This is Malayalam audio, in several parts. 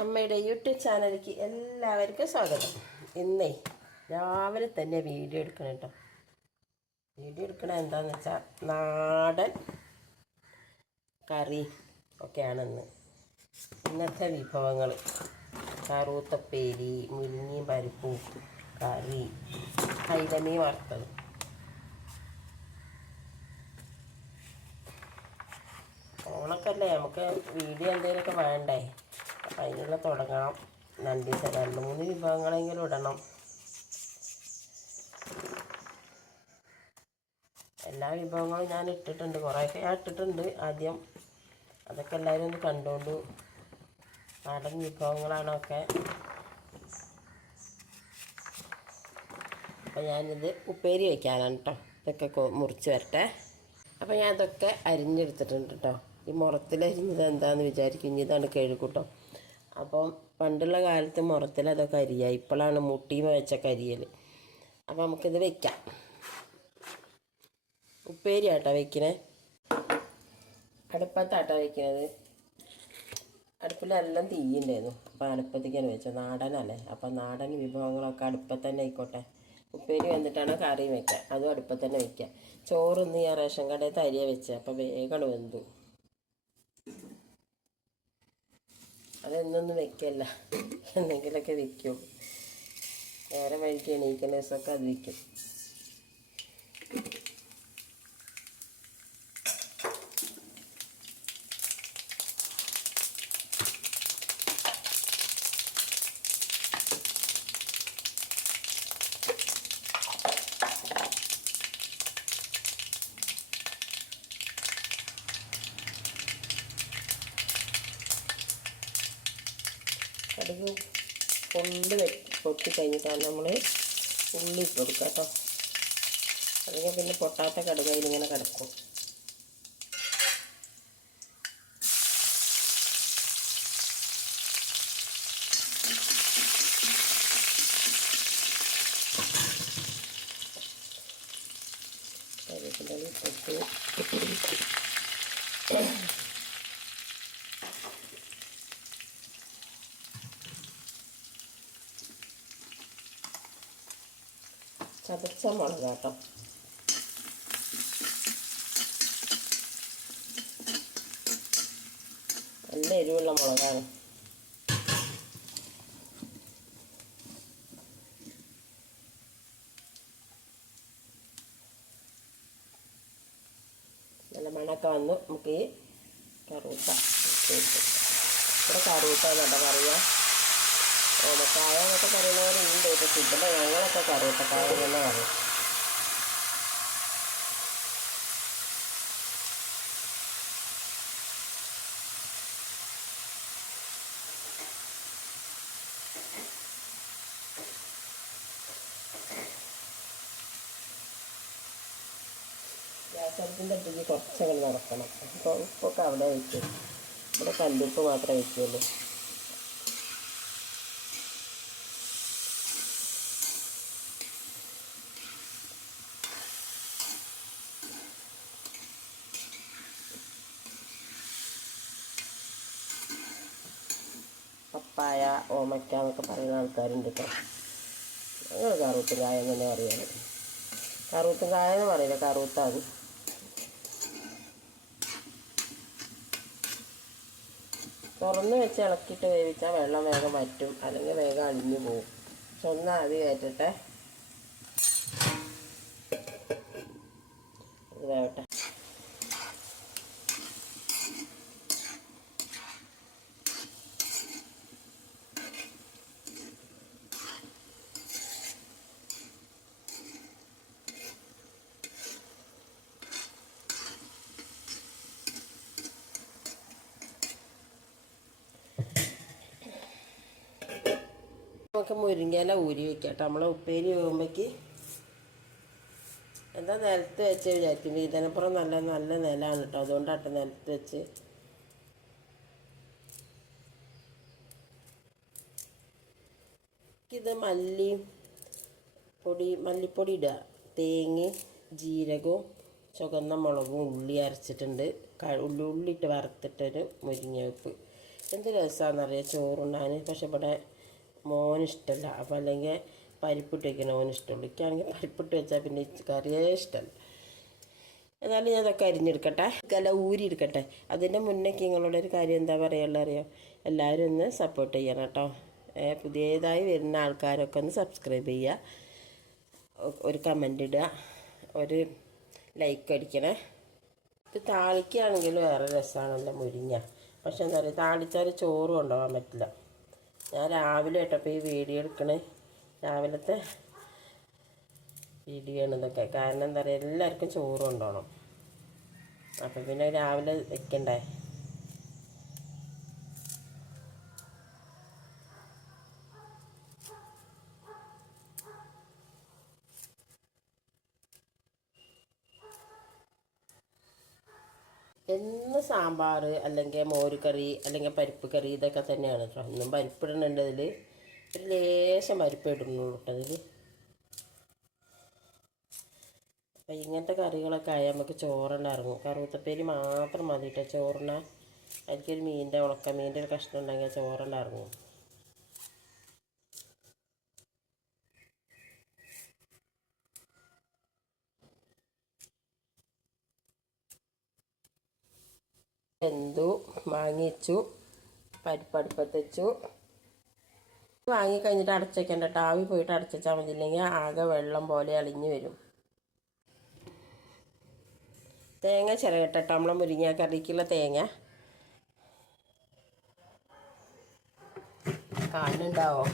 അമ്മയുടെ യൂട്യൂബ് ചാനലിലേക്ക് എല്ലാവർക്കും സ്വാഗതം. ഇന്നേ രാവിലെ തന്നെ വീഡിയോ എടുക്കണം കേട്ടോ. വീഡിയോ എടുക്കണ എന്താണെന്ന് വെച്ചാൽ നാടൻ കറി ഒക്കെയാണെന്ന്. ഇന്നത്തെ വിഭവങ്ങൾ കറുത്തപ്പേരി, മുരിങ്ങയും പരിപ്പും കറി, കൈതമീൻ വറുത്തത്. ഓണക്കല്ലേ, നമുക്ക് വീഡിയോ എന്തെങ്കിലുമൊക്കെ വേണ്ടേ? അപ്പം അതിനുള്ള തുടങ്ങണം. 2-3 വിഭവങ്ങളെങ്കിലും ഇടണം. എല്ലാ വിഭവങ്ങളും ഞാൻ ഇട്ടിട്ടുണ്ട്, കുറേയൊക്കെ ഞാൻ ഇട്ടിട്ടുണ്ട് ആദ്യം. അതൊക്കെ എല്ലാവരും ഒന്ന് കണ്ടുകൊണ്ട്. നാടൻ വിഭവങ്ങളാണൊക്കെ. അപ്പോൾ ഞാനിത് ഉപ്പേരി വയ്ക്കാനാണ് കേട്ടോ. ഇതൊക്കെ മുറിച്ച് വരട്ടെ. അപ്പോൾ ഞാൻ ഇതൊക്കെ അരിഞ്ഞെടുത്തിട്ടുണ്ട് കേട്ടോ. ഈ മുറത്തിലരിഞ്ഞത് എന്താണെന്ന് വിചാരിക്കും, ഇതാണ് കഴുകൂട്ടോ. അപ്പം പണ്ടുള്ള കാലത്ത് മുറത്തിലതൊക്കെ അരിയായി, ഇപ്പോഴാണ് മുട്ടിയും വെച്ച കരിയൽ. അപ്പോൾ നമുക്കിത് വയ്ക്കാം. ഉപ്പേരി ആട്ടോ വയ്ക്കണേ, അടുപ്പത്താട്ടോ വയ്ക്കുന്നത്. അടുപ്പിലെല്ലാം തീയുണ്ടായിരുന്നു, അപ്പോൾ അടുപ്പത്തേക്കാണ് വെച്ചത്. നാടനല്ലേ, അപ്പം നാടൻ വിഭവങ്ങളൊക്കെ അടുപ്പത്ത് തന്നെ ആയിക്കോട്ടെ. ഉപ്പേരി വന്നിട്ടാണ് കറി വയ്ക്കുക, അതും അടുപ്പത്ത് തന്നെ വയ്ക്കുക. ചോറൊന്ന് ഞാൻ റേഷൻ കടയിൽ അരിയ വെച്ചത്, അപ്പോൾ വേഗം വെന്തു. അതെന്നൊന്നും വെക്കല്ല, എന്തെങ്കിലുമൊക്കെ വയ്ക്കും. നേരെ വഴിക്ക് എണീക്കുന്ന ദിവസമൊക്കെ അത് വയ്ക്കും. കടുക് പൊട്ടി കഴിഞ്ഞിട്ടാണ് നമ്മൾ ഉള്ളി ഇട്ട് കൊടുക്കുക കേട്ടോ. അല്ലെങ്കിൽ പിന്നെ പൊട്ടാത്ത കടുക് അതിലിങ്ങനെ കിടക്കും. ചതച്ച മുളക് കേട്ടോ. നല്ല എരിവുള്ള മുളകാണ്. നല്ല മണമൊക്കെ വന്നു. നമുക്ക് ഈ കറുത്ത ഇവിടെ കറുത്ത എന്നല്ല പറയുക, ഓമക്കായ എന്നൊക്കെ പറയുന്നവരുണ്ട്. പക്ഷെ ഇവിടെ ഞങ്ങളൊക്കെ കറുത്തക്കായ തന്നെ പറയും. ഗ്യാസടുപ്പിൻ്റെ അടുത്തേക്ക് കുറച്ചങ്ങനെ നടക്കണം. അപ്പോൾ ഉപ്പൊക്കെ അവിടെ വയ്ക്കും. ഇവിടെ കല്ലുപ്പ് മാത്രമേ വയ്ക്കുള്ളൂ. പപ്പായ, ഓമയ്ക്ക എന്നൊക്കെ പറയുന്ന ആൾക്കാരുണ്ട് കേട്ടോ. ഞങ്ങൾ കറുത്തും കായ എന്ന് തന്നെ അറിയാറ്. കറുത്തും കായ എന്ന് പറയില്ല, കറുത്താണ്. തുറന്ന് വെച്ച് ഇളക്കിയിട്ട് വേവിച്ചാൽ വെള്ളം വേഗം വറ്റും, അല്ലെങ്കിൽ വേഗം അളിഞ്ഞു പോകും. ചൊന്ന ആദ്യം കയറ്റട്ടെ, ഇത് വേവട്ടെ. നമുക്ക് മുരിങ്ങയില ഊരി വയ്ക്കാം കേട്ടോ. നമ്മൾ ഉപ്പേരി പോകുമ്പോഴേക്ക് എന്താ നിലത്ത് വെച്ച് വിചാരിക്കും. വീതനപ്പുറം നല്ല നിലമാണ് കേട്ടോ, അതുകൊണ്ടാട്ടോ നിലത്ത് വെച്ച്. ഇത് മല്ലിപ്പൊടി ഇടുക, തേങ്ങയും ജീരകവും ചുവന്ന മുളകും ഉള്ളി അരച്ചിട്ടുണ്ട്. ഉള്ളിയിട്ട് വറുത്തിട്ടൊരു മുരിങ്ങ ഉപ്പ്. എന്ത് രസമാണെന്നറിയാം ചോറുണ്ണാൻ. പക്ഷെ ഇവിടെ മോനിഷ്ടമല്ല. അപ്പോൾ അല്ലെങ്കിൽ പരിപ്പിട്ട് വയ്ക്കണം മോനിഷ്ടമുള്ളൂ. എനിക്കാണെങ്കിൽ പരിപ്പിട്ട് വെച്ചാൽ പിന്നെ കറിയേ ഇഷ്ടമല്ല. എന്നാലും ഞാൻ അതൊക്കെ അരിഞ്ഞെടുക്കട്ടെ, അല്ല ഊരിയെടുക്കട്ടെ. അതിൻ്റെ മുന്നേക്ക് നിങ്ങളോടൊരു കാര്യം എന്താ പറയുക അറിയോ, എല്ലാവരും ഒന്ന് സപ്പോർട്ട് ചെയ്യണം കേട്ടോ. പുതിയതായി വരുന്ന ആൾക്കാരൊക്കെ ഒന്ന് സബ്സ്ക്രൈബ് ചെയ്യുക, ഒരു കമൻ്റ് ഇടുക, ഒരു ലൈക്ക് അടിക്കണേ. ഇത് താളിക്കുകയാണെങ്കിൽ വേറെ രസമാണല്ലോ മുരിങ്ങ. പക്ഷെ എന്താ പറയുക, താളിച്ചാൽ ചോറ് കൊണ്ടുപോകാൻ പറ്റില്ല. ഞാൻ രാവിലെ കേട്ടപ്പോൾ ഈ വീഡിയോ എടുക്കണേ, രാവിലത്തെ വീഡിയോ ആണ് ഇതൊക്കെ. കാരണം എന്താ പറയുക, എല്ലാവർക്കും ചോറ് കൊണ്ടുപോകണം. അപ്പം പിന്നെ രാവിലെ വെക്കണ്ടേ. എന്ന് സാമ്പാർ അല്ലെങ്കിൽ മോര് കറി അല്ലെങ്കിൽ പരിപ്പ് കറി ഇതൊക്കെ തന്നെയാണ് കേട്ടോ. ഒന്നും പരിപ്പിടുന്നുണ്ട് അതിൽ, ഒരു ലേശം പരിപ്പ് ഇടുന്നുള്ളൂ കേട്ടോ അതിൽ. അപ്പം ഇങ്ങനത്തെ കറികളൊക്കെ ആയാൽ നമുക്ക് ചോറെണ്ണം ഇറങ്ങും. കറുത്തപ്പേരി മാത്രം മതി കേട്ടോ ചോറിന. എനിക്കൊരു മീനിൻ്റെ ഉണക്കമീൻ്റെ ഒരു കഷ്ണം ഉണ്ടെങ്കിൽ ചോറെണ്ണം ഇറങ്ങും. എന്തു വാങ്ങിച്ചു, പരിപ്പ് അടുപ്പത്ത് വെച്ചു. വാങ്ങിക്കഴിഞ്ഞിട്ട് അടച്ചേക്കണ്ട കേട്ടോ. ആവി പോയിട്ട് അടച്ചാൽ മതി, ഇല്ലെങ്കിൽ ആകെ വെള്ളം പോലെ അളിഞ്ഞു വരും. തേങ്ങ ചിരകട്ടോ നമ്മളെ മുരിങ്ങ കറിക്കുള്ള തേങ്ങ. കാണുന്നുണ്ടാവോ?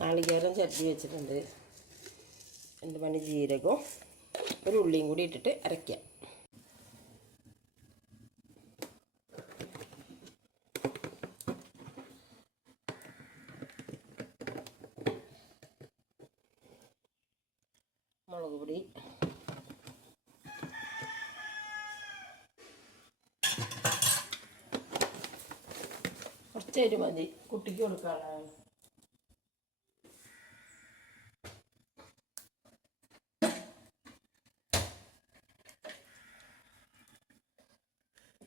നാളികേരം ചട്ടി വെച്ചിട്ടുണ്ട്. 2 മണി ജീരകവും ഒരു ഉള്ളിയും കൂടി ഇട്ടിട്ട് അരയ്ക്കാം. മുളക് പൊടി, കുറച്ചേര് മതി കുട്ടിക്ക് കൊടുക്കാനുള്ളതാണ്.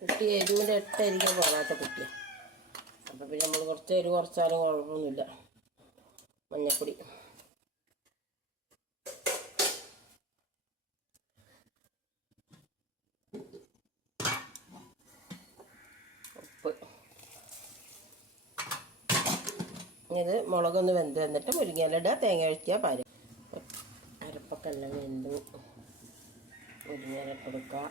കുട്ടി എരിവിൻ്റെ എട്ടായിരിക്കാൻ പോകാത്ത കുട്ടിയാണ്. അപ്പം പിന്നെ നമ്മൾ കുറച്ച് എരിവ് കുറച്ചാലും കുഴപ്പമൊന്നുമില്ല. മഞ്ഞൾപ്പൊടി, ഉപ്പ്. ഇത് മുളകൊന്ന് വെന്ത് വന്നിട്ട് മുരിങ്ങയിലിടുക, തേങ്ങ ഒഴിക്കുക, പാല്. അരപ്പൊക്കെ എല്ലാം വെന്തു, മുരിങ്ങയിലിട്ട് കൊടുക്കുക.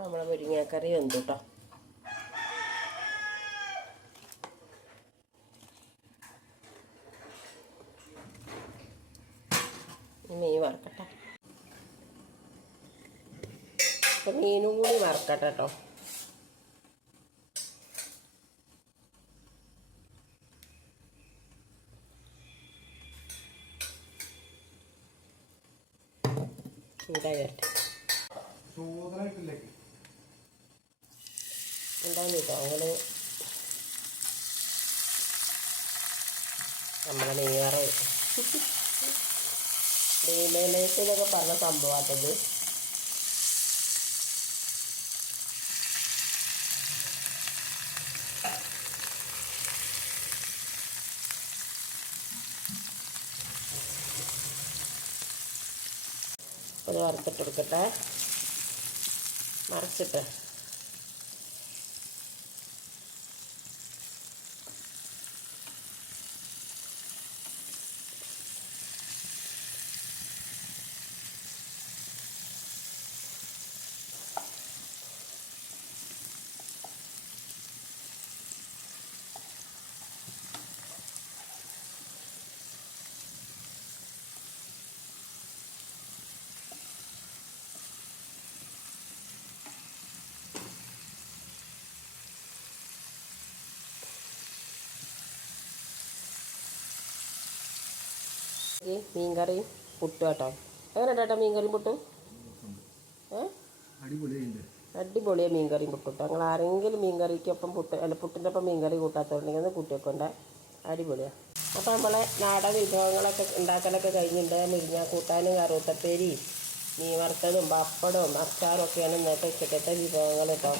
നമ്മളെ മുരിങ്ങക്കറി വെന്തു കേട്ടോ. മീൻ വറക്കട്ടെ. അപ്പം മീനും കൂടി വറക്കട്ടെ കേട്ടോ. ചൂടായി വരട്ടെ. ഉണ്ടാകും കേട്ടോ. അങ്ങനെ നമ്മളെ നെയ്യാറ് മയോണൈസിലൊക്കെ പറഞ്ഞ സംഭവമാട്ടത്. അത് വറുത്തിട്ടെടുക്കട്ടെ, മറിച്ചിട്ട്. മീൻകറിയും പുട്ടും കേട്ടോ. എങ്ങനെ കേട്ടോ മീൻകറിയും പുട്ടും? അടിപൊളിയാണ് മീൻകറിയും പുട്ടും കേട്ടോ. നിങ്ങൾ ആരെങ്കിലും മീൻകറിക്കൊപ്പം പുട്ടിൻ്റെ ഒപ്പം മീൻകറി കൂട്ടാത്തതുണ്ടെങ്കിൽ ഒന്ന് കൂട്ടി വെക്കണ്ട, അടിപൊളിയാണ്. അപ്പോൾ നമ്മളെ നാടൻ വിഭവങ്ങളൊക്കെ ഉണ്ടാക്കലൊക്കെ കഴിഞ്ഞിട്ടുണ്ട്. മുരിങ്ങ കൂട്ടാനും കറുത്തപ്പേരി, മീൻ വറുത്തതും പപ്പടവും അച്ചാറും ഒക്കെയാണ് ഇന്നത്തെ ഉച്ചക്കത്തെ വിഭവങ്ങൾ കേട്ടോ.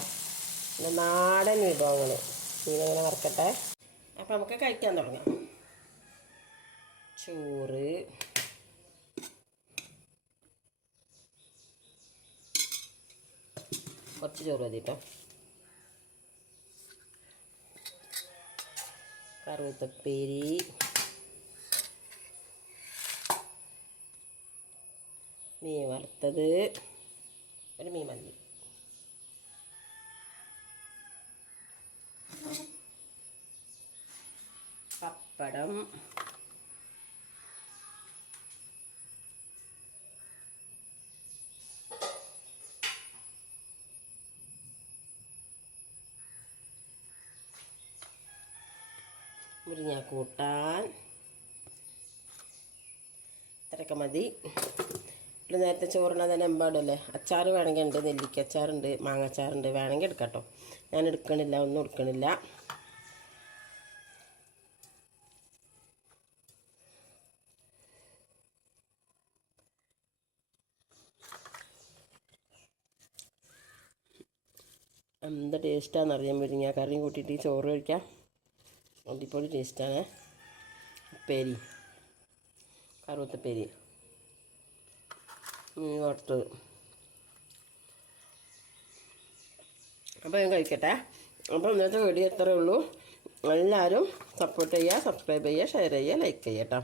പിന്നെ നാടൻ വിഭവങ്ങൾ. മീനങ്ങനെ വറുക്കട്ടെ. അപ്പോൾ നമുക്ക് കഴിക്കാൻ തുടങ്ങാം. ചോറ്, കുറച്ച് ചോറ് മതി കേട്ടോ. കറുത്തപ്പേരി, മീൻ വറുത്തത്, ഒരു മീൻ മന്തി, പപ്പടം, മുരിങ്ങാക്കൂട്ടാൻ, ഇത്രയൊക്കെ മതി. ഇവിടെ നേരത്തെ ചോറിനാ തന്നെ എമ്പാടുമല്ലേ. അച്ചാർ വേണമെങ്കിൽ ഉണ്ട്, നെല്ലിക്ക അച്ചാറുണ്ട്, മാങ്ങ അച്ചാറുണ്ട്, വേണമെങ്കിൽ എടുക്കാം കേട്ടോ. ഞാൻ എടുക്കണില്ല, ഒന്നും എടുക്കണില്ല. എന്ത് ടേസ്റ്റാണെന്നറിയാൻ മുരിങ്ങ കറിയും കൂട്ടിയിട്ട് ഈ ചോറ് കഴിക്കാം. അടിപൊളി ടേസ്റ്റാണ്. ഉപ്പേരി, കറുത്തപ്പേരി, മീൻ വറുത്തത്. അപ്പോൾ ഞാൻ കഴിക്കട്ടെ. അപ്പോൾ ഇന്നത്തെ വീഡിയോ ഇത്രയേ ഉള്ളൂ. എല്ലാവരും സപ്പോർട്ട് ചെയ്യുക, സബ്സ്ക്രൈബ് ചെയ്യുക, ഷെയർ ചെയ്യുക, ലൈക്ക് ചെയ്യുക കേട്ടോ.